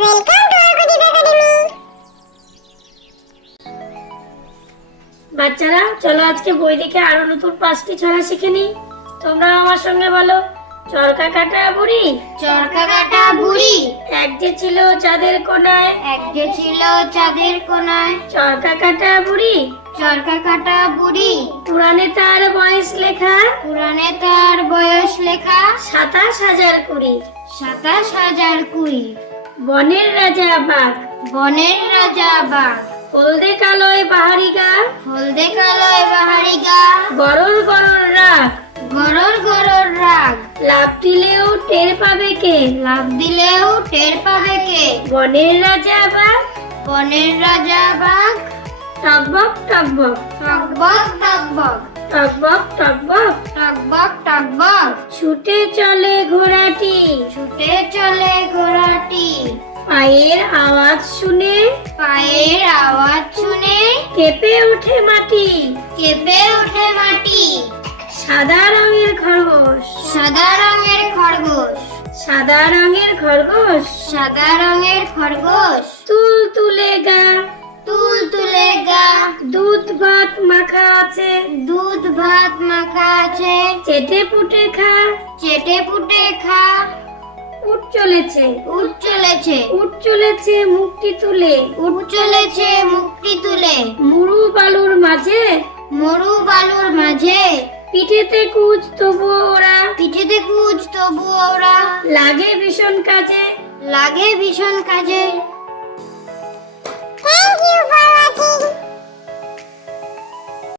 Welcome to Arkadeep academy বাচ্চারা চলো আজকে বই দেখে আরও নতুন পাঁচটি ছড়া শিখে নি তোমরা আমার সঙ্গে বলো চরকা কাটা বুড়ি? চরকা কাটা বুড়ি। এক যে ছিল চাঁদের কোনায় এক যে ছিল চাঁদের কোনায় চরকা কাটা বুড়ি? চরকা কাটা বুড়ি। পুরাণে তার বয়স লেখা। পুরাণে তার বয়স লেখা। সাতাশ হাজার কুড়ি। সাতাশ হাজার কুড়ি। বনের রাজা বাঘ। বনের রাজা বাঘ। হলদে কালোয় পাহাড়ি গা হলদে কালোয় বাহারি গা গরল গরল রাগ। গরর গরর রাগ। লাভ দিলেও টের পাবে কে? লাভ দিলেও টের পাবে কে? বনের রাজা বাঘ। বনের রাজা বাঘ। টকবক টকবক টকবক টকবক টকবক টকবক টকবক টকবক ছুটে চলে ঘোড়াটি। ছুটে চলে ঘোড়াটি। পায়ের আওয়াজ শুনে। পায়ের আওয়াজ শুনে। কেঁপে ওঠে মাটি। কেঁপে ওঠে মাটি। সাদা রঙের খরগোশ। সাদা রঙের খরগোশ। সাদা রঙের খরগোশ। সাদা রঙের খরগোশ। তুল তুলে গা। তুল তুলে গা। দুধ ভাত মাখা আছে। দুধ ভাত মাখা আছে। চেটে পুটে খা। চেটে পুটে খা। চলেছে। উঠ চলেছে। উঠ চলেছে মুক্তি তুলে। উট চলেছে মুক্তি তুলে। মরু বালুর মাঝে। মরু বালুর মাঝে। পিঠেতে কুচ তবু ওরা। পিঠেতে কুচ তবু ওরা। লাগে ভীষণ কাজে। লাগে ভীষণ কাজে।